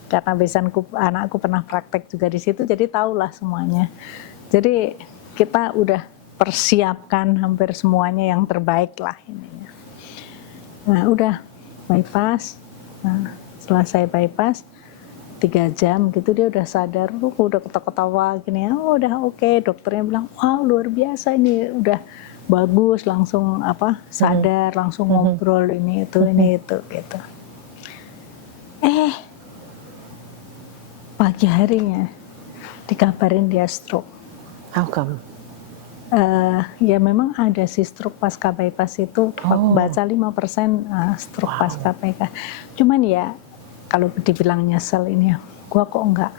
Karena besanku, anakku pernah praktek juga di situ, jadi tahulah semuanya. Jadi kita udah persiapkan hampir semuanya yang terbaik lah ininya. Nah udah bypass. Nah, selesai bypass 3 jam gitu dia udah sadar, udah ketawa-ketawa gini ya, udah oke. Dokternya bilang, wow luar biasa ini, udah bagus, langsung sadar, langsung ngobrol ini itu gitu. Pagi harinya dikabarin dia stroke. How come? Ya memang ada sih stroke pasca bypass itu, baca 5% stroke pasca bypass. Cuman ya kalau dibilang nyesel ini, gua kok enggak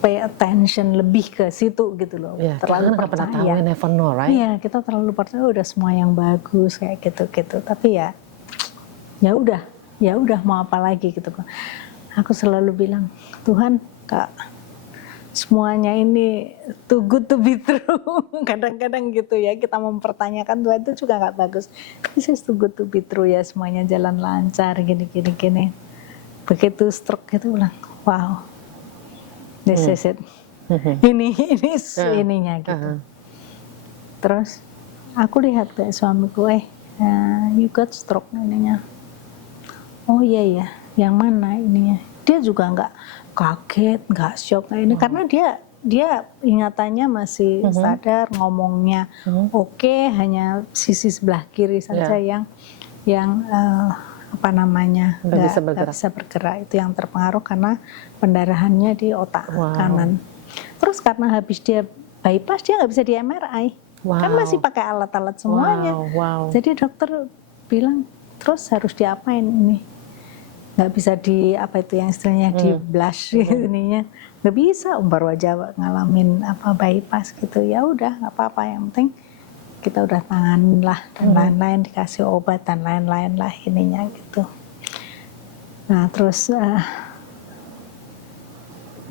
pay attention lebih ke situ gitu loh. Terlalu percaya. Never know, right? Iya, kita terlalu percaya udah semua yang bagus kayak gitu. Tapi ya udah mau apa lagi gitu. Aku selalu bilang, Tuhan, Kak, semuanya ini too good to be true. Kadang-kadang gitu ya, kita mempertanyakan Tuhan itu juga nggak bagus. This is too good to be true ya, semuanya jalan lancar, gini. Begitu stroke gitu ulang, wow, this is it. Ini ininya gitu. Terus aku lihat ke suamiku, you got stroke ininya. Oh iya, yang mana ininya? Dia juga nggak kaget, nggak shock ini karena dia ingatannya masih sadar, ngomongnya oke, hanya sisi sebelah kiri saja yang nggak bisa bergerak, itu yang terpengaruh karena pendarahannya di otak kanan. Terus karena habis dia bypass dia nggak bisa di MRI, kan masih pakai alat-alat semuanya. Jadi dokter bilang terus harus diapain ini? Nggak bisa di apa itu yang istilahnya di blush ininya, nggak bisa, baru aja ngalamin bypass gitu. Ya udah nggak apa-apa, yang penting kita udah tangan lah dan lain-lain, dikasih obat dan lain-lain lah ininya gitu. Nah terus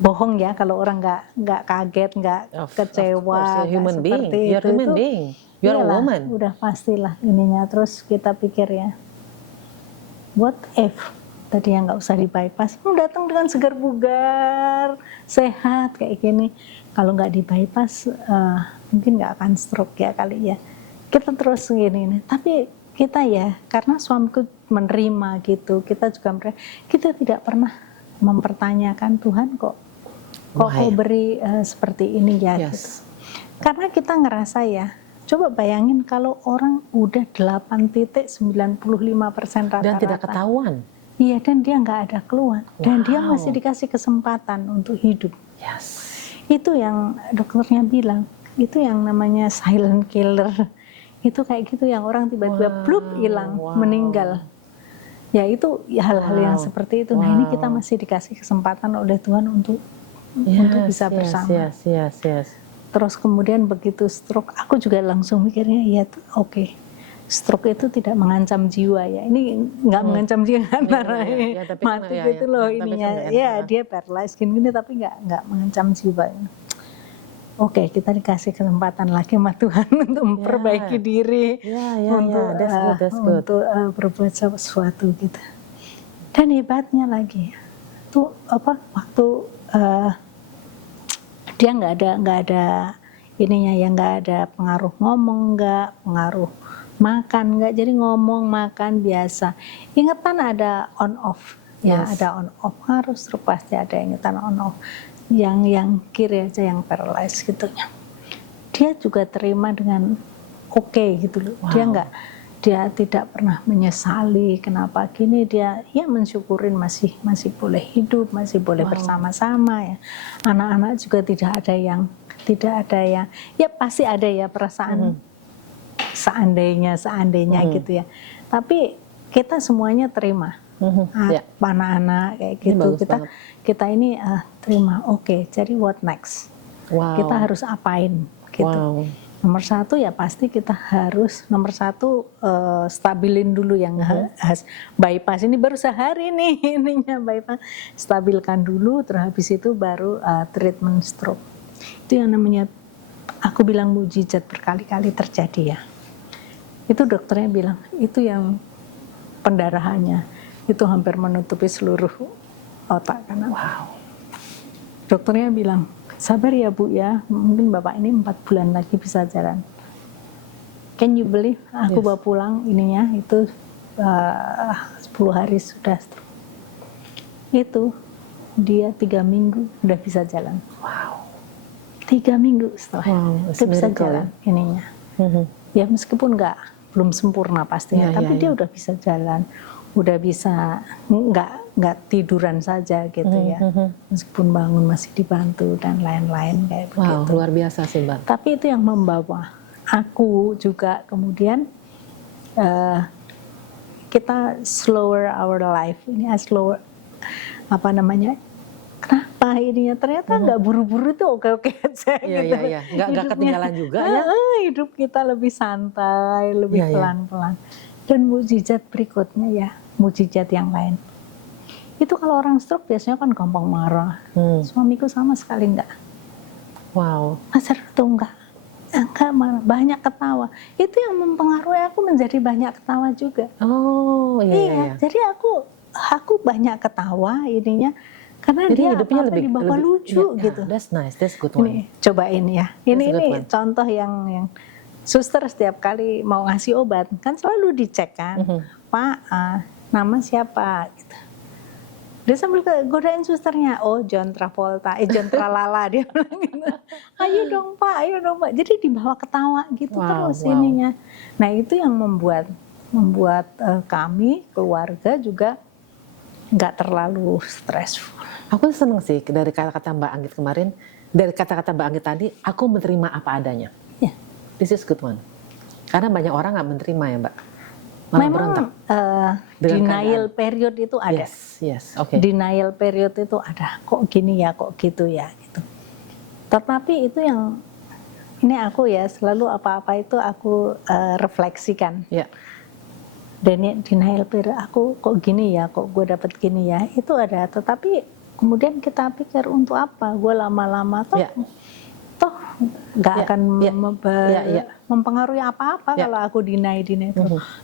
bohong ya kalau orang nggak kaget, nggak kecewa, human being. Seperti You're itu, human being. You're a woman. Udah pastilah ininya. Terus kita pikir ya, what if tadi yang nggak usah di bypass, datang dengan segar bugar, sehat kayak gini. Kalau nggak di bypass, mungkin nggak akan stroke ya kali ya. Kita terus gini. Tapi kita ya, karena suamiku menerima gitu, kita juga menerima. Kita tidak pernah mempertanyakan Tuhan kok beri seperti ini ya. Gitu. Karena kita ngerasa ya, coba bayangin kalau orang udah 8,95% rata-rata. Dan tidak ketahuan. Iya, dan dia nggak ada keluhan, dan dia masih dikasih kesempatan untuk hidup. Itu yang dokternya bilang, itu yang namanya silent killer. Itu kayak gitu yang orang tiba-tiba blup hilang, meninggal. Ya itu hal-hal yang seperti itu. Nah ini kita masih dikasih kesempatan oleh Tuhan untuk bisa bersama. Terus kemudian begitu stroke, aku juga langsung mikirnya ya oke. Stroke itu tidak mengancam jiwa ya. Ini nggak mengancam jiwa antara mati gitu loh ininya. Ya dia paralyzed gini tapi nggak mengancam jiwa. Oke, kita dikasih kesempatan lagi sama Tuhan untuk memperbaiki diri, untuk berbuat sesuatu gitu. Dan hebatnya lagi, tuh waktu dia nggak ada ininya ya, nggak ada pengaruh ngomong, nggak pengaruh makan, nggak, jadi ngomong makan biasa. Ingatan ada on off, ada on off, harus pasti ada ingatan on off. Yang kiri aja yang paralyzed gitu. Dia juga terima dengan oke gitu loh. Dia tidak pernah menyesali kenapa gini, dia ya mensyukurin masih boleh hidup, masih boleh bersama-sama ya. Anak-anak juga tidak ada yang ya pasti ada ya perasaan seandainya gitu ya. Tapi kita semuanya terima. Anak-anak kayak gitu, kita ini terima. Oke, jadi what next? Kita harus apain gitu. Nomor satu ya pasti kita harus stabilin dulu yang bypass ini baru sehari nih ininya bypass, stabilkan dulu, terus habis itu baru treatment stroke. Itu yang namanya, aku bilang mujizat berkali-kali terjadi ya. Itu dokternya bilang itu yang pendarahannya itu hampir menutupi seluruh otak kanan. Dokternya bilang, sabar ya Bu ya, mungkin Bapak ini 4 bulan lagi bisa jalan. Can you believe? Aku bawa pulang ininya itu 10 hari sudah stroke. Itu dia 3 minggu udah bisa jalan. 3 minggu setelah itu bisa jalan ininya. Ya meskipun belum sempurna pastinya, tapi dia udah bisa jalan, udah bisa nggak tiduran saja gitu ya, meskipun bangun masih dibantu dan lain-lain kayak begitu. Luar biasa sih Mbak. Tapi itu yang membawa aku juga kemudian kita slower our life, ini slower kenapa ininya ternyata nggak buru-buru tuh oke-oke aja gitu. Nggak ketinggalan juga ya. Hidup kita lebih santai, lebih pelan-pelan. Dan mujizat berikutnya ya, mujizat yang lain. Itu kalau orang stroke biasanya kan gampang marah. Suamiku sama sekali nggak. Wow. Pastor tuh enggak malah banyak ketawa. Itu yang mempengaruhi aku menjadi banyak ketawa juga. Oh, iya, iya, iya. Jadi aku banyak ketawa ininya karena Jadi dia hidupnya apa-apa dibawa lucu ya, gitu. that's nice, that's good one. Ini cobain ya. That's a good Ini one. contoh yang suster setiap kali mau ngasih obat kan selalu dicek kan. Pak, nama siapa gitu. Dia sambil godain susternya, oh John Travolta, John Tralala dia bilang gitu. Ayo dong Pak. Jadi dibawa ketawa gitu Wow, terus wow. ininya. Nah itu yang membuat kami keluarga juga nggak terlalu stressful. Aku seneng sih dari kata-kata Mbak Anggit kemarin, dari kata-kata Mbak Anggit tadi, aku menerima apa adanya. Ya. This is good one. Karena banyak orang nggak menerima ya Mbak. Malah berontak. Dengan Denial period itu ada. Yes, oke. Denial period itu ada. Kok gini ya, kok gitu ya gitu. Tetapi itu yang ini aku ya selalu apa-apa itu aku refleksikan. Ya. Denial period aku kok gini ya, kok gue dapet gini ya, itu ada. Tetapi kemudian kita pikir untuk apa? Gue lama-lama toh nggak akan mempengaruhi apa-apa kalau aku deny itu.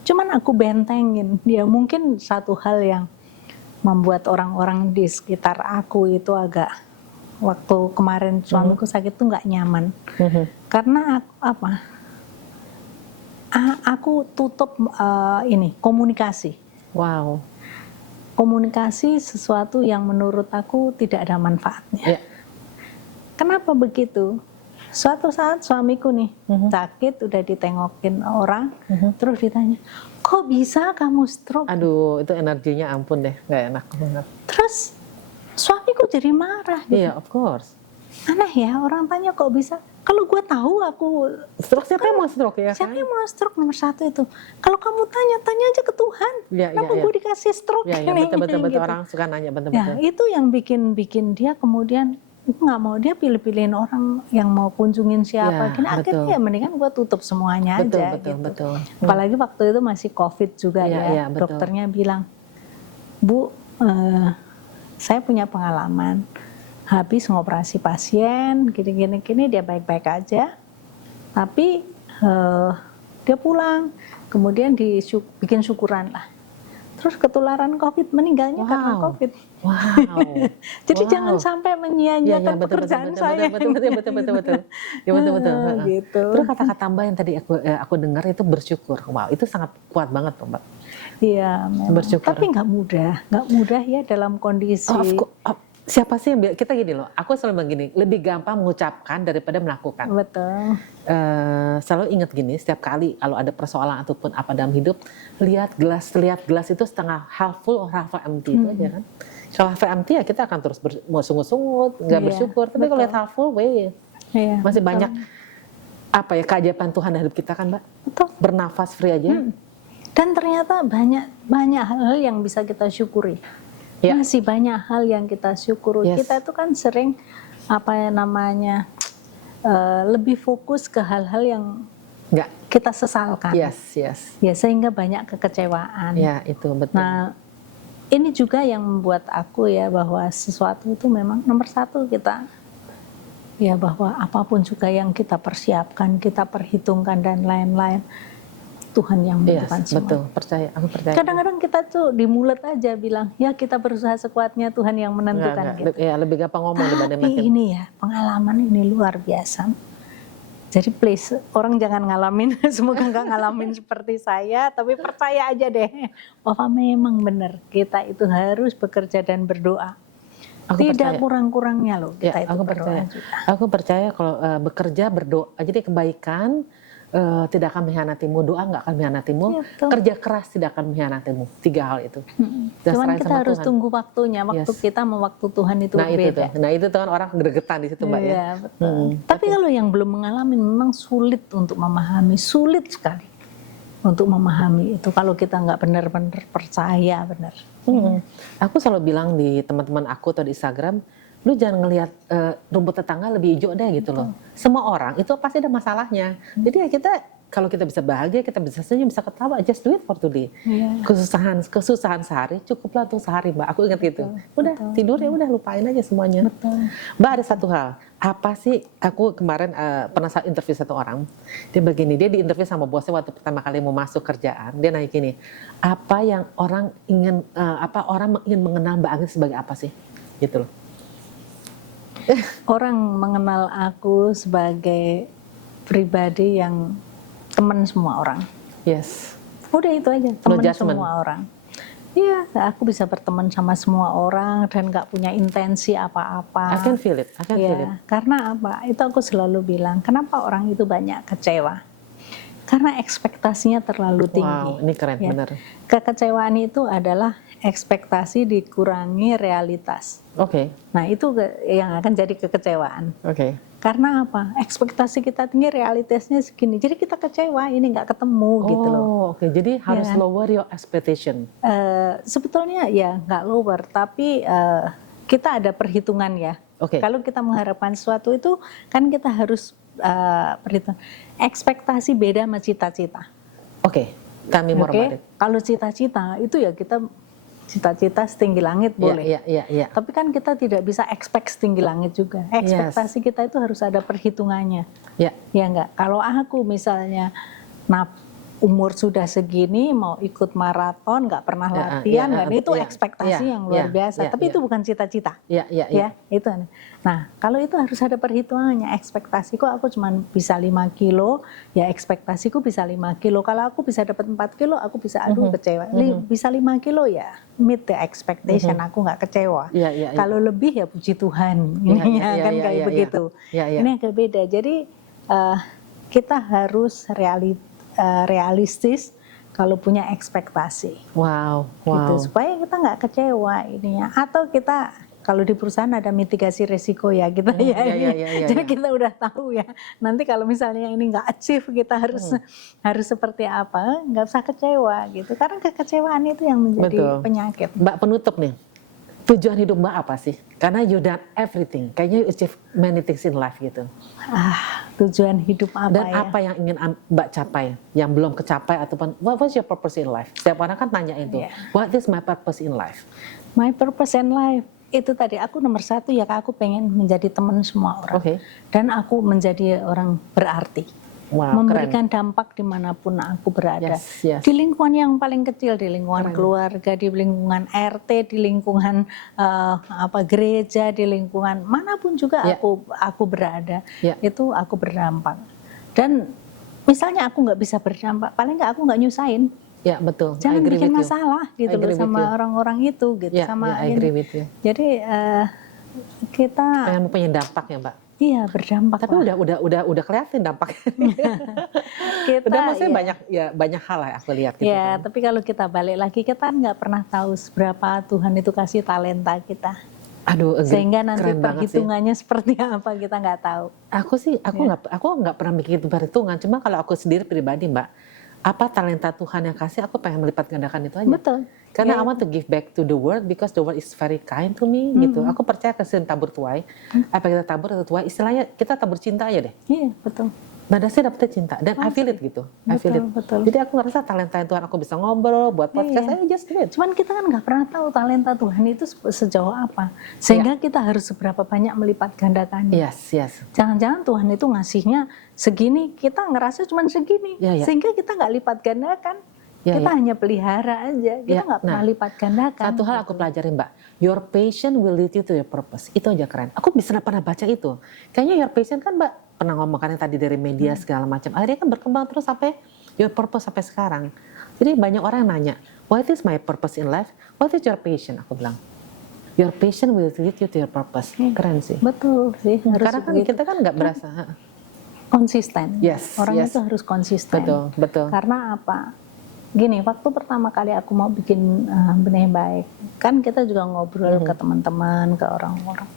Cuman aku bentengin dia. Mungkin satu hal yang membuat orang-orang di sekitar aku itu agak waktu kemarin suamiku sakit tuh nggak nyaman. Karena aku tutup komunikasi. Wow. Komunikasi sesuatu yang menurut aku tidak ada manfaatnya. Kenapa begitu? Suatu saat suamiku nih sakit, udah ditengokin orang, terus ditanya, kok bisa kamu stroke? Aduh, itu energinya ampun deh, nggak enak banget. Terus suamiku jadi marah. Gitu. Iya, of course. Aneh ya, orang tanya kok bisa. Kalau gue tahu aku stroke, siapa yang mau stroke ya? Siapa yang mau stroke nomor satu itu? Kalau kamu tanya aja ke Tuhan. Kenapa gue dikasih stroke? Iya, betul gitu. Orang suka nanya betul. Ya, itu yang bikin dia kemudian nggak mau, dia pilih-pilihin orang yang mau kunjungin siapa. Akhirnya ya mendingan gue tutup semuanya aja. Betul. Apalagi waktu itu masih COVID juga ya. Dokternya bilang, Bu, saya punya pengalaman. Habis ngoperasi pasien, gini dia baik-baik aja. Tapi dia pulang, kemudian bikin syukuran lah. Terus ketularan COVID, meninggalnya karena COVID. Wow. Jadi jangan sampai menyia-nyiakan pekerjaan saya. Betul. Ya betul. Gitu. Terus kata-kata Mbak yang tadi aku dengar itu bersyukur. Wow, itu sangat kuat banget tuh Mbak. Iya, memang. Bersyukur. Tapi nggak mudah ya dalam kondisi. Siapa sih yang kita gini loh, aku selalu begini, lebih gampang mengucapkan daripada melakukan. Betul. Selalu ingat gini, setiap kali kalau ada persoalan ataupun apa dalam hidup, lihat gelas itu setengah half full or half empty itu aja kan. Kalau half empty ya kita akan terus sungut-sungut, nggak bersyukur. Tapi kalau lihat half full, masih banyak keajaiban Tuhan dalam hidup kita kan Mbak. Betul. Bernafas free aja. Dan ternyata banyak hal yang bisa kita syukuri. Masih banyak hal yang kita syukuri. Kita itu kan sering lebih fokus ke hal-hal yang nggak kita sesalkan. Yes. Ya sehingga banyak kekecewaan. Ya itu betul. Nah ini juga yang membuat aku ya bahwa sesuatu itu memang nomor satu kita ya bahwa apapun juga yang kita persiapkan, kita perhitungkan dan lain-lain. Tuhan yang menentukan semua. Betul, aku percaya. Kadang-kadang kita tuh di mulut aja bilang, ya kita berusaha sekuatnya, Tuhan yang menentukan. Gitu. Ya, lebih gampang ngomong dibanding makin. Tapi ini ya, pengalaman ini luar biasa. Jadi please, orang jangan ngalamin, semoga nggak ngalamin seperti saya, tapi percaya aja deh, bahwa memang benar, kita itu harus bekerja dan berdoa. Tidak kurang-kurangnya loh, kita itu berdoa juga. Aku percaya kalau bekerja, berdoa, jadi kebaikan, tidak akan mengkhianatimu, doa nggak akan mengkhianatimu, kerja keras tidak akan mengkhianatimu. 3 hal itu. Cuman kita harus tunggu waktunya, waktu kita sama waktu Tuhan itu berbeda. Nah itu tuh kan orang gregetan di situ Mbak ya. Betul. Tapi kalau yang belum mengalami memang sulit untuk memahami, sulit sekali untuk memahami itu kalau kita nggak benar-benar percaya benar. Aku selalu bilang di teman-teman aku atau di Instagram, lu jangan ngelihat rumput tetangga lebih hijau deh gitu loh. Semua orang itu pasti ada masalahnya. Jadi ya kita kalau kita bisa bahagia, kita bisa senyum, bisa ketawa, just do it for today. Iya. Kesusahan sehari cukuplah untuk sehari, Mbak. Aku ingat itu. Udah betul. tidur ya udah, lupain aja semuanya. Betul. Mbak, ada satu hal. Apa sih, aku kemarin pernah interview satu orang. Dia begini, dia diinterview sama bosnya waktu pertama kali mau masuk kerjaan. Dia nanya gini, apa yang orang ingin mengenal Mbak Agnes sebagai apa sih? Gitu loh. Orang mengenal aku sebagai pribadi yang teman semua orang. Yes. Udah itu aja, No teman judgment. semua orang. Iya, aku bisa berteman sama semua orang dan nggak punya intensi apa-apa. I can feel it. Ya, karena apa? Itu aku selalu bilang, kenapa orang itu banyak kecewa? Karena ekspektasinya terlalu tinggi. Wow, ini keren, Ya. benar. Kekecewaan itu adalah ekspektasi dikurangi realitas. Oke. Nah, itu yang akan jadi kekecewaan. Oke. Karena apa? Ekspektasi kita tinggi, realitasnya segini. Jadi kita kecewa, ini nggak ketemu gitu loh. Oke. Jadi harus kan? lower your expectation. Sebetulnya ya nggak lower, tapi kita ada perhitungan ya. Oke. Kalau kita mengharapkan sesuatu itu kan kita harus perhitungan. Ekspektasi beda sama cita-cita. Oke. Kami mau Oke? Kalau cita-cita itu ya kita cita-cita setinggi langit boleh. Iya. Tapi kan kita tidak bisa expect setinggi langit juga. Ekspektasi kita itu harus ada perhitungannya. Ya. Ya enggak. Kalau aku misalnya umur sudah segini mau ikut maraton, nggak pernah latihan, dan itu ekspektasi yang luar biasa. Tapi itu bukan cita-cita. Ya, itu. Nah, kalau itu harus ada perhitungannya. Ekspektasiku aku cuma bisa 5 kilo, ya ekspektasiku bisa 5 kilo. Kalau aku bisa dapat 4 kilo, aku bisa kecewa. Bisa 5 kilo ya meet the expectation, aku nggak kecewa. Kalau lebih ya puji Tuhan. Ini kan kayak begitu. Ini agak beda. Jadi kita harus realistis kalau punya ekspektasi. Wow. Gitu, supaya kita nggak kecewa ininya. Atau kita kalau di perusahaan ada mitigasi resiko ya kita Jadi kita udah tahu ya. Nanti kalau misalnya ini nggak achieve, kita harus seperti apa, nggak usah kecewa gitu. Karena kekecewaan itu yang menjadi penyakit. Mbak, penutup nih. Tujuan hidup Mbak apa sih? Karena you done everything. Kayaknya you achieve many things in life gitu. Tujuan hidup apa dan ya? apa yang ingin Mbak capai, yang belum kecapai ataupun what's your purpose in life? Setiap orang kan tanya itu, what is my purpose in life? My purpose in life itu tadi aku nomor 1 ya, aku pengen menjadi teman semua orang, dan aku menjadi orang berarti, memberikan dampak dimanapun aku berada, di lingkungan yang paling kecil, di lingkungan keluarga, di lingkungan RT, di lingkungan gereja, di lingkungan manapun juga aku berada, itu aku berdampak. Dan misalnya aku nggak bisa berdampak, paling nggak aku nggak nyusahin. Ya betul. Jangan bikin masalah gitu loh sama orang-orang itu gitu, sama ini. Jadi kita pengen punya dampak ya Mbak. Iya, berdampak. Tapi udah kelihatan dampaknya. Udah maksudnya banyak hal lah aku lihat gitu. Ya, tapi kalau kita balik lagi, kita nggak pernah tahu seberapa Tuhan itu kasih talenta kita. Aduh, sehingga nanti perhitungannya seperti apa kita nggak tahu. Aku nggak pernah mikir itu perhitungan. Cuma kalau aku sendiri pribadi Mbak, apa talenta Tuhan yang kasih, aku pengen melipat gandakan itu aja. Betul. Karena I want to give back to the world because the world is very kind to me gitu. Aku percaya kesin tabur tuai. Apa kita tabur atau tuai, istilahnya kita tabur cinta aja deh. Iya, betul. Nah, saya dapetnya cinta dan I feel it gitu. Betul. Jadi aku ngerasa talenta Tuhan, aku bisa ngobrol, buat podcast, saya just do it. Cuman kita kan nggak pernah tahu talenta Tuhan itu sejauh apa, sehingga kita harus seberapa banyak melipat gandakannya. Yes. Jangan-jangan Tuhan itu ngasihnya segini, kita ngerasa cuman segini, sehingga kita nggak lipat gandakan. Kita hanya pelihara aja, kita nggak pernah lipat gandakan. Satu hal aku pelajarin Mbak, your passion will lead you to your purpose. Itu aja keren. Aku bisa pernah baca itu. Kayaknya your passion kan Mbak pernah ngomong kan tadi dari media segala macam. Akhirnya kan berkembang terus sampai your purpose sampai sekarang. Jadi banyak orang yang nanya, what is my purpose in life? What is your passion? Aku bilang, your passion will lead you to your purpose. Keren sih. Betul sih. Karena kan kita kan nggak berasa konsisten. Orang itu harus konsisten. Betul. Karena apa? Gini, waktu pertama kali aku mau bikin Benih Baik, kan kita juga ngobrol ke teman-teman, ke orang-orang.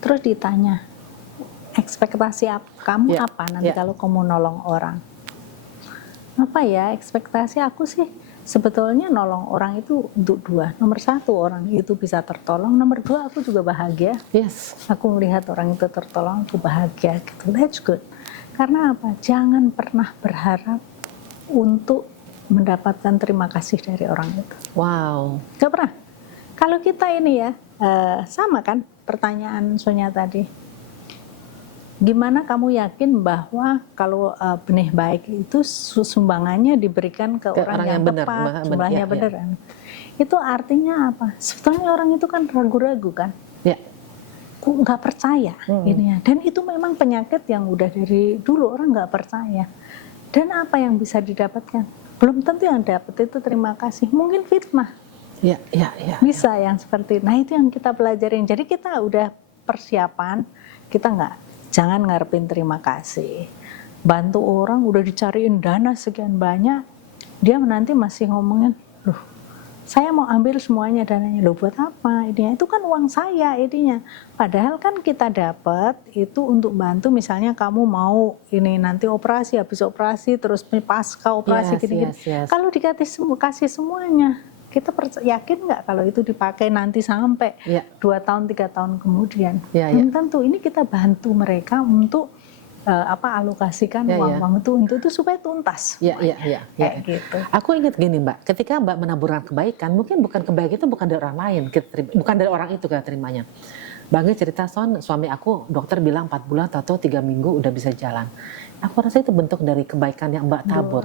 Terus ditanya, ekspektasi kamu apa nanti kalau kamu nolong orang? Apa ya, ekspektasi aku sih sebetulnya nolong orang itu untuk 2. Nomor 1, orang itu bisa tertolong. Nomor 2, aku juga bahagia. Aku melihat orang itu tertolong, aku bahagia gitu. That's good. Karena apa? Jangan pernah berharap untuk mendapatkan terima kasih dari orang itu. Wow. Gak pernah. Kalau kita ini ya, sama kan pertanyaan Sonya tadi. Gimana kamu yakin bahwa kalau benih baik itu sumbangannya diberikan ke orang yang benar, tepat, jumlahnya ya, benar kan? Itu artinya apa? Sebetulnya orang itu kan ragu-ragu kan? Ya. Kok nggak percaya ini ya? Dan itu memang penyakit yang udah dari dulu orang nggak percaya. Dan apa yang bisa didapatkan? Belum tentu yang dapat itu terima kasih, mungkin fitnah. Ya. Bisa yang seperti itu. Nah itu yang kita pelajarin. Jadi kita udah persiapan, kita jangan ngarepin terima kasih. Bantu orang udah dicariin dana sekian banyak, dia nanti masih ngomongin, loh saya mau ambil semuanya dananya, loh buat apa? Ini itu kan uang saya ininya. Padahal kan kita dapat itu untuk bantu, misalnya kamu mau ini nanti operasi, habis operasi terus pasca operasi gini-gini. Kalau kasih semuanya, kita yakin nggak kalau itu dipakai nanti sampai 2 tahun 3 tahun kemudian? Belum tentu. Ini kita bantu mereka untuk alokasikan uang-uang itu untuk itu supaya tuntas. Kayak gitu. Aku ingat gini Mbak, ketika Mbak menaburkan kebaikan, mungkin kebaikan itu bukan dari orang lain, bukan dari orang itu kita terimanya. Bang cerita suami aku dokter bilang 4 bulan atau 3 minggu udah bisa jalan. Aku rasa itu bentuk dari kebaikan yang Mbak tabur,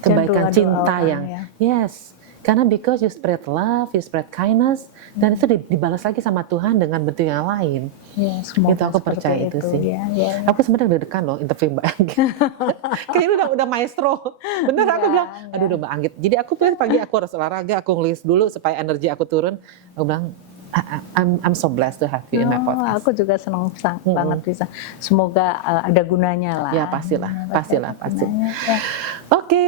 kebaikan cinta yang yes. Karena because you spread love, you spread kindness, dan itu dibalas lagi sama Tuhan dengan bentuk yang lain. Itu aku percaya itu sih. Aku sebenarnya deg-degan loh interview Mbak Anggit. Kayaknya udah maestro. Bener aku bilang, aduh udah Mbak Anggit. Jadi aku pagi aku harus olahraga, aku ngelis dulu supaya energi aku turun. Aku bilang, I'm so blessed to have you in my podcast. Aku juga senang banget bisa. Semoga ada gunanya lah. Ya pastilah. Oke,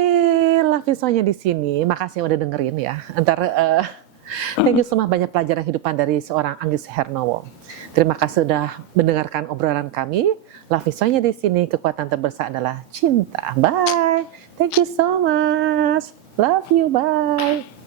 Lavisonya di sini. Makasih udah dengerin ya. Thank you so much, banyak pelajaran kehidupan dari seorang Anggit Suhernowo. Terima kasih sudah mendengarkan obrolan kami. Lavisonya di sini, kekuatan terbesar adalah cinta. Bye. Thank you so much. Love you. Bye.